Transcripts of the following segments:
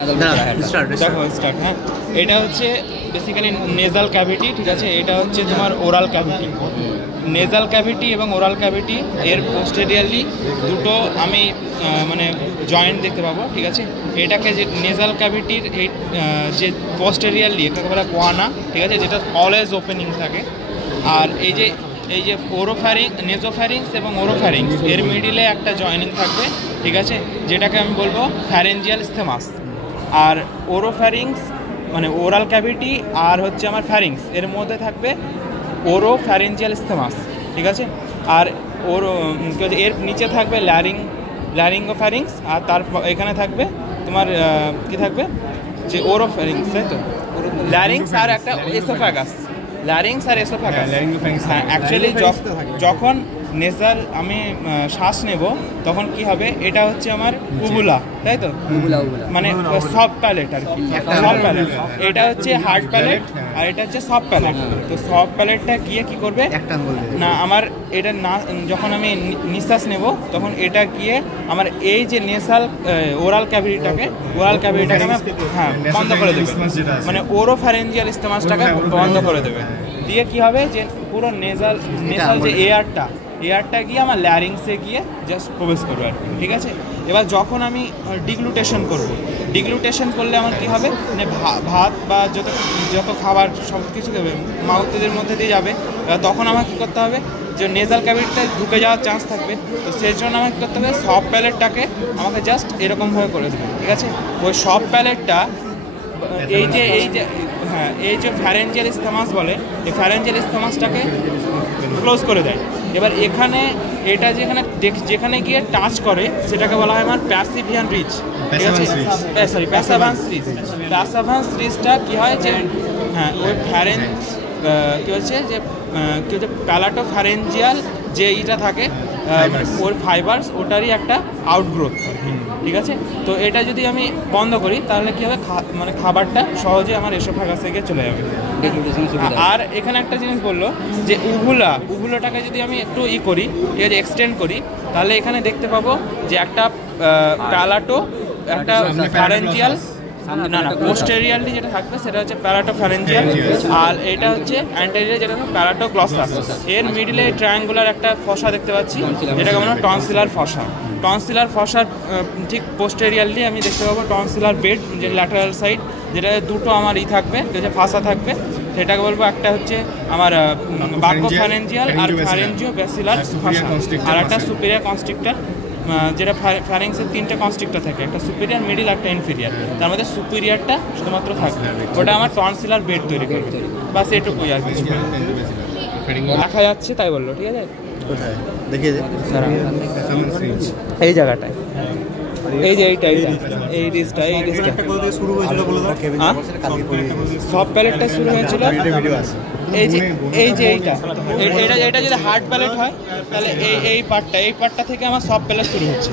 দেখো স্টার্ট। হ্যাঁ, এটা হচ্ছে বেসিক্যালি নেজাল ক্যাভিটি, ঠিক আছে। এটা হচ্ছে তোমার ওরাল ক্যাভিটি। নেজাল ক্যাভিটি এবং ওরাল ক্যাভিটি এর পোস্টেরিয়ারলি দুটো আমি মানে জয়েন্ট দেখতে পাবো, ঠিক আছে। এটাকে যে নেজাল ক্যাভিটির এই যে পোস্টেরিয়ারলি এটাকে বলা কোয়ানা, ঠিক আছে, যেটা অলওয়েজ ওপেনিং থাকে। আর এই যে নেজোফ্যারিংস এবং ওরোফ্যারিংস এর মিডিলে একটা জয়েনিং থাকবে, ঠিক আছে, যেটাকে আমি বলবো ফ্যারেঞ্জিয়াল স্টেমাস। আর ওরোফ্যারিংস মানে ওরাল ক্যাভিটি আর হচ্ছে আমার ফ্যারিংস এর মধ্যে থাকবে ওরোফ্যারেঞ্জিয়াল স্টেমাস, ঠিক আছে। আর এর নিচে থাকবে ল্যারিঙ্গোফ্যারিংস, আর তার এখানে থাকবে তোমার কি থাকবে যে ওরোফ্যারিংস, তাই তো, ল্যারিংস আর একটা এসোফ্যাগাস। ল্যারিংস আর এসোফ্যাগাস, হ্যাঁ। অ্যাকচুয়ালি যখন নেজাল আমি শ্বাস নেব তখন কি হবে, এটা হচ্ছে আমার উবুলা, তাই তো, মানে সফট প্যালেট আর কি, সফট প্যালেট। এটা হচ্ছে হার্ড প্যালেট আর এটা হচ্ছে সফট প্যালেট। তো সফট প্যালেটটা গিয়ে কি করবে না, আমার এটা না, যখন আমি নিঃশ্বাস নেব তখন এটা গিয়ে আমার এই যে নেসাল ওরাল ক্যাভিটিটাকে আমি হ্যাঁ বন্ধ করে দেবে, মানে ওরোফ্যারেঞ্জিয়াল স্টেমাসটাকে বন্ধ করে দেবে। দিয়ে কি হবে যে পুরো নেজাল যে এয়ারটা গিয়ে আমার ল্যারিংসে গিয়ে জাস্ট প্রবেশ করবে আর কি, ঠিক আছে। এবার যখন আমি ডিগ্লুটেশন করলে আমার কি হবে, মানে ভাত বা যত খাবার সব কিছু দেবে মাউথের মধ্যে দিয়ে যাবে। এবার তখন আমার কী করতে হবে, যে নেজাল ক্যাভিটিতে ঢুকে যাওয়ার চান্স থাকবে। তো সেই জন্য আমাকে কী করতে হবে, সফট প্যালেটটাকে আমাকে জাস্ট এরকমভাবে করে দেবে, ঠিক আছে। ওই সফট প্যালেটটা এই যে ফ্যারেঞ্জিয়াল স্টেমাস বলে, এই ফ্যারেঞ্জিয়াল স্টেমাসটাকে ক্লোজ করে দেয়। এবার এখানে এটা যেখানে গিয়ে টাচ করে সেটাকে বলা হয় আমার প্যাসিভিয়ান রিজ, ঠিক আছে, সরি প্যাসাভান্স রিজটা কী হয় যে হ্যাঁ ওই কী হচ্ছে প্যালাটো ফ্যারেঞ্জিয়াল যে ইটা থাকে ওর ফাইবার্স, ওটারই একটা আউটগ্রোথ, ঠিক আছে। তো এটা যদি আমি বন্ধ করি তাহলে কী হবে, মানে খাবারটা সহজে আমার এসোফ্যাগাসে গিয়ে চলে যাবে। আর এখানে একটা জিনিস বললো যে উভুলাটাকে যদি আমি একটু করি, ঠিক আছে, এক্সটেন্ড করি, তাহলে এখানে দেখতে পাবো যে একটা প্যালাটো, একটা ফ্যারেঞ্জিয়াল, না পোস্টেরিয়ারলি যেটা থাকবে সেটা হচ্ছে প্যালাটো ফ্যারেঞ্জিয়াল, আর এটা হচ্ছে অ্যান্টেরিয়র যেটা প্যালাটো গ্লসাস। এর মিডিলে ট্রায়াঙ্গুলার একটা ফসা দেখতে পাচ্ছি, যেটাকে আমরা টনসিলার ফসার ঠিক পোস্টেরিয়ারলি আমি দেখতে পাবো টনসিলার বেড, যে ল্যাটারাল সাইড, যেটা দুটো আমার থাকবে, যে ফাসা থাকবে, সেটাকে বলবো একটা হচ্ছে আমার বাক্য ফ্যারেঞ্জিয়াল আর ফ্যারেঞ্জিও ব্যাসিলার ফাসা, আর একটা সুপিরিয়র কনস্ট্রিক্টর, যেটা ফ্যারিংসের তিনটে কনস্ট্রিক্টর থাকে, একটা সুপিরিয়র, মিডিল, একটা ইনফিরিয়ার। তার মধ্যে সুপিরিয়রটা শুধুমাত্র থাকবে, ওটা আমার টনসিলার বেড তৈরি করবে, বাস এটুকুই আর কিছু দেখা যাচ্ছে তাই বললো, ঠিক আছে। কোথায় দেখিয়ে দে এই জায়গাটায়, এই যে এই রিজটা শুরু হয়েছিল বলে দাও। সব প্যালেটটা শুরু হয়েছিল এই যে এটা যদি হার্ড প্যালেট হয় তাহলে এই পার্টটা থেকে আমার সব প্যালেট শুরু হচ্ছে।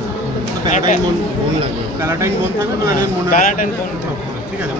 প্যারাটাইন বোন থাকবে, প্যারাটাইন বোন থাকবে, ঠিক আছে।